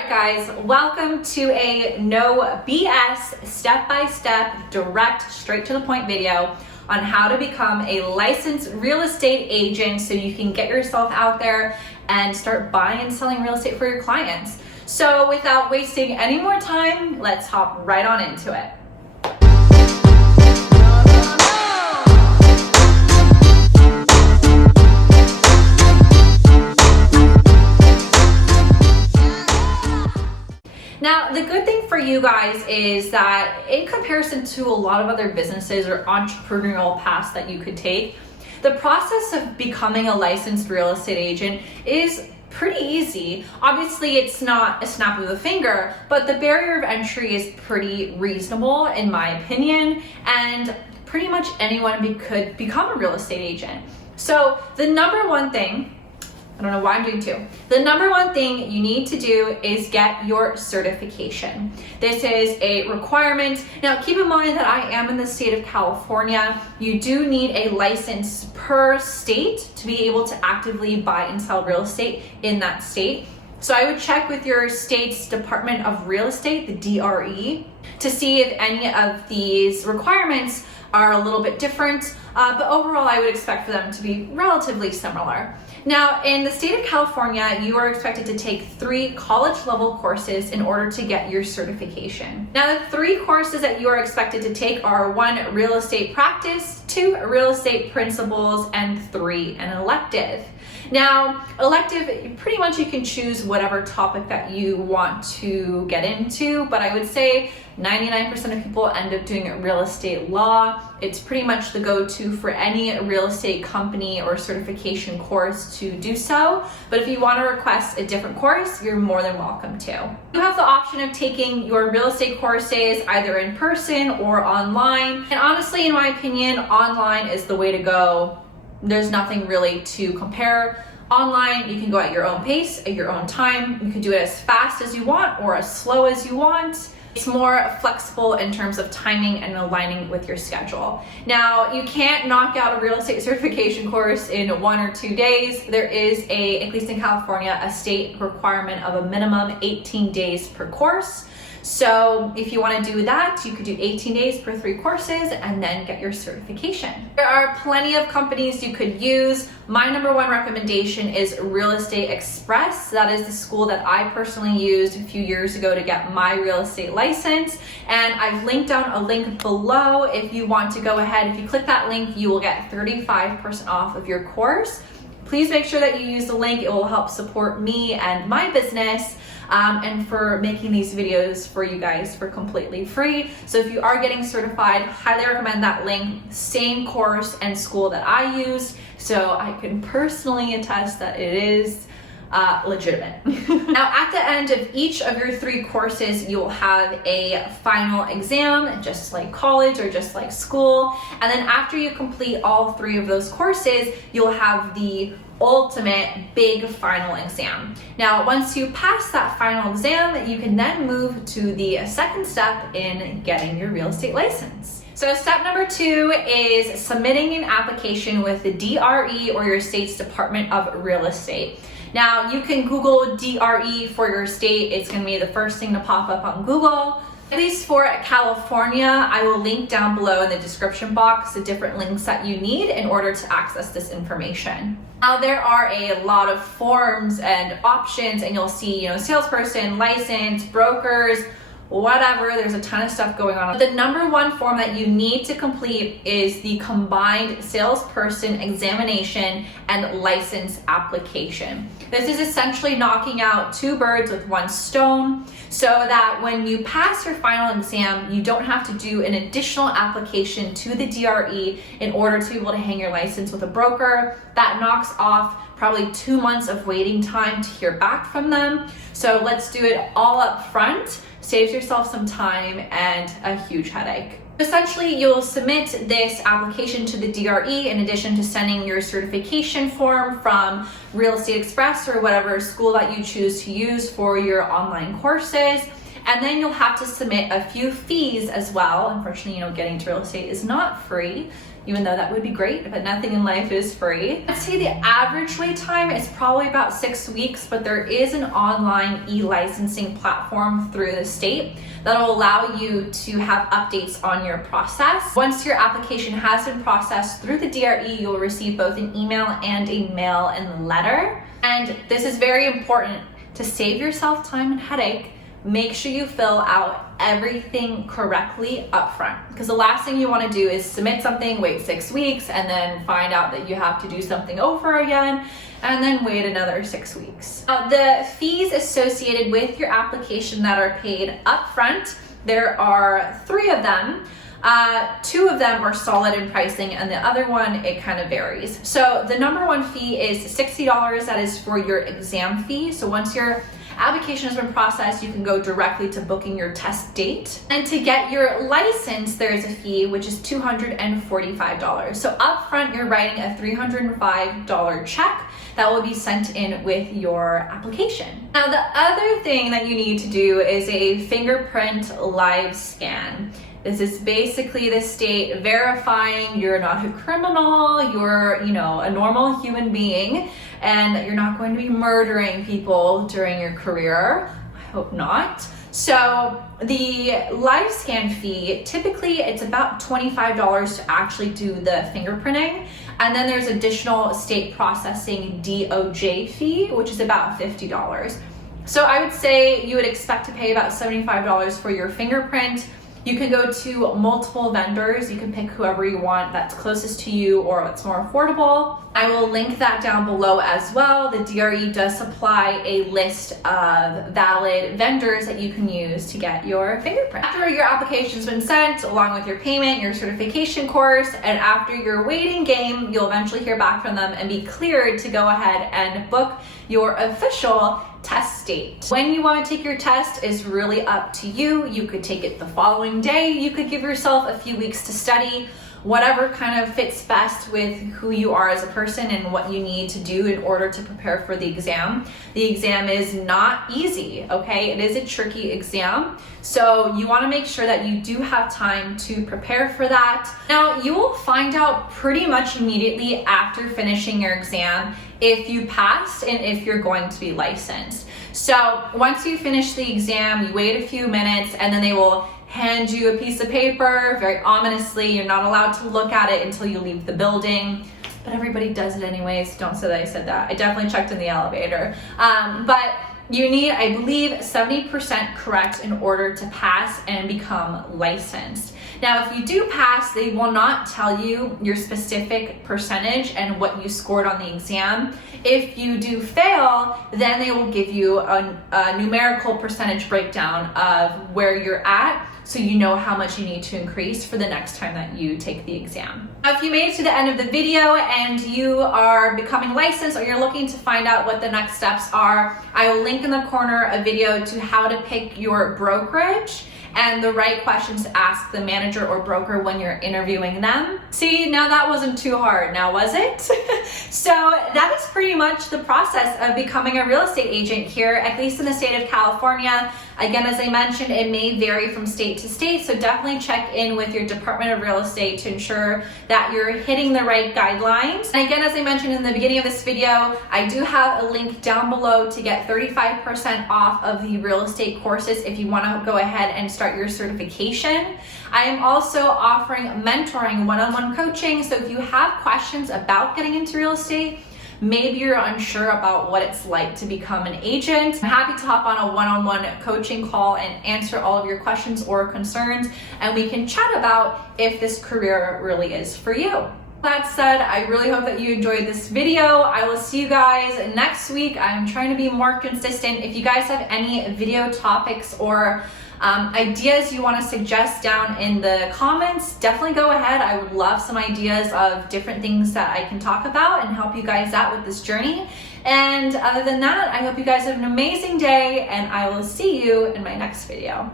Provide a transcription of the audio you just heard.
Alright guys, welcome to a no BS, step-by-step, direct, straight to the point video on how to become a licensed real estate agent so you can get yourself out there and start buying and selling real estate for your clients. So without wasting any more time, let's hop right on into it. Now, the good thing for you guys is that in comparison to a lot of other businesses or entrepreneurial paths that you could take, the process of becoming a licensed real estate agent is pretty easy. Obviously, it's not a snap of the finger, but the barrier of entry is pretty reasonable in my opinion, and pretty much anyone could become a real estate agent. So the number one thing, I don't know why I'm doing two. The number one thing you need to do is get your certification. This is a requirement. Now, keep in mind that I am in the state of California. You do need a license per state to be able to actively buy and sell real estate in that state. So I would check with your state's Department of Real Estate, the DRE, to see if any of these requirements are a little bit different, but overall I would expect for them to be relatively similar. Now, in the state of California, you are expected to take 3 college-level courses in order to get your certification. Now, the 3 courses that you are expected to take are 1, real estate practice, 2, real estate principles, and 3, an elective. Now, elective, pretty much you can choose whatever topic that you want to get into, but I would say 99% of people end up doing real estate law. It's pretty much the go-to for any real estate company or certification course to do so. But if you want to request a different course, you're more than welcome to. You have the option of taking your real estate courses either in person or online. And honestly, in my opinion, online is the way to go. There's nothing really to compare. Online, you can go at your own pace, at your own time. You can do it as fast as you want or as slow as you want. It's more flexible in terms of timing and aligning with your schedule. Now, you can't knock out a real estate certification course in 1 or 2 days. There is at least in California, a state requirement of a minimum 18 days per course. So if you want to do that, you could do 18 days per 3 courses and then get your certification. There are plenty of companies you could use. My number 1 recommendation is Real Estate Express. That is the school that I personally used a few years ago to get my real estate license. And I've linked down a link below if you want to go ahead. If you click that link, you will get 35% off of your course. Please make sure that you use the link. It will help support me and my business. And for making these videos for you guys for completely free. So if you are getting certified, highly recommend that link. Same course and school that I used, so I can personally attest that it is legitimate. Now, at the end of each of your 3 courses, you'll have a final exam, just like college or just like school. And then after you complete all 3 of those courses, you'll have the ultimate big final exam. Now, once you pass that final exam, you can then move to the second step in getting your real estate license. So step number 2 is submitting an application with the DRE or your state's Department of Real Estate. Now, you can Google DRE for your state. It's going to be the first thing to pop up on Google. At least for California, I will link down below in the description box the different links that you need in order to access this information. Now, there are a lot of forms and options, and you'll see, salesperson, license, brokers, whatever. There's a ton of stuff going on. The number 1 form that you need to complete is the combined salesperson examination and license application. This is essentially knocking out 2 birds with 1 stone, so that when you pass your final exam, you don't have to do an additional application to the DRE in order to be able to hang your license with a broker. That knocks off probably 2 months of waiting time to hear back from them. So let's do it all up front. Saves yourself some time and a huge headache. Essentially, you'll submit this application to the DRE in addition to sending your certification form from Real Estate Express or whatever school that you choose to use for your online courses. And then you'll have to submit a few fees as well. Unfortunately, getting into real estate is not free. even though that would be great, but nothing in life is free. I'd say the average wait time is probably about 6 weeks, but there is an online e-licensing platform through the state that'll allow you to have updates on your process. Once your application has been processed through the DRE, you'll receive both an email and a mail-in letter. And this is very important to save yourself time and headache. Make sure you fill out everything correctly upfront, because the last thing you want to do is submit something, wait 6 weeks, and then find out that you have to do something over again, and then wait another 6 weeks. The fees associated with your application that are paid upfront, there are 3 of them. 2 of them are solid in pricing, and the other one, it kind of varies. So the number 1 fee is $60. That is for your exam fee. So once your application has been processed, you can go directly to booking your test date. And to get your license, there is a fee, which is $245. So upfront, you're writing a $305 check that will be sent in with your application. Now, the other thing that you need to do is a fingerprint live scan. This is basically the state verifying you're not a criminal, you're, a normal human being, and that you're not going to be murdering people during your career. I hope not. So the live scan fee, typically it's about $25 to actually do the fingerprinting. And then there's additional state processing DOJ fee, which is about $50. So I would say you would expect to pay about $75 for your fingerprint. You can go to multiple vendors. You can pick whoever you want that's closest to you or that's more affordable. I will link that down below as well. The DRE does supply a list of valid vendors that you can use to get your fingerprint. After your application's been sent, along with your payment, your certification course, and after your waiting game, you'll eventually hear back from them and be cleared to go ahead and book your official test date. When you want to take your test is really up to you. You could take it the following day. You could give yourself a few weeks to study, whatever kind of fits best with who you are as a person and what you need to do in order to prepare for the exam. The exam is not easy, okay? It is a tricky exam. So you want to make sure that you do have time to prepare for that. Now, you will find out pretty much immediately after finishing your exam if you passed and if you're going to be licensed. So once you finish the exam, you wait a few minutes, and then they will hand you a piece of paper, very ominously. You're not allowed to look at it until you leave the building, but everybody does it anyways. Don't say that I said that. I definitely checked in the elevator. But you need, I believe, 70% correct in order to pass and become licensed. Now, if you do pass, they will not tell you your specific percentage and what you scored on the exam. If you do fail, then they will give you a numerical percentage breakdown of where you're at, so you know how much you need to increase for the next time that you take the exam. Now, if you made it to the end of the video and you are becoming licensed or you're looking to find out what the next steps are, I will link in the corner a video to how to pick your brokerage and the right questions to ask the manager or broker when you're interviewing them. See, now that wasn't too hard, now was it? So that is pretty much the process of becoming a real estate agent here, at least in the state of California. Again, as I mentioned, it may vary from state to state, so definitely check in with your Department of Real Estate to ensure that you're hitting the right guidelines. And again, as I mentioned in the beginning of this video, I do have a link down below to get 35% off of the real estate courses if you want to go ahead and start your certification. I am also offering mentoring, one-on-one coaching, so if you have questions about getting into real estate, maybe you're unsure about what it's like to become an agent, I'm happy to hop on a one-on-one coaching call and answer all of your questions or concerns, and we can chat about if this career really is for you. That said, I really hope that you enjoyed this video. I will see you guys next week. I'm trying to be more consistent. If you guys have any video topics or ideas you want to suggest down in the comments, definitely go ahead. I would love some ideas of different things that I can talk about and help you guys out with this journey. And other than that, I hope you guys have an amazing day, and I will see you in my next video.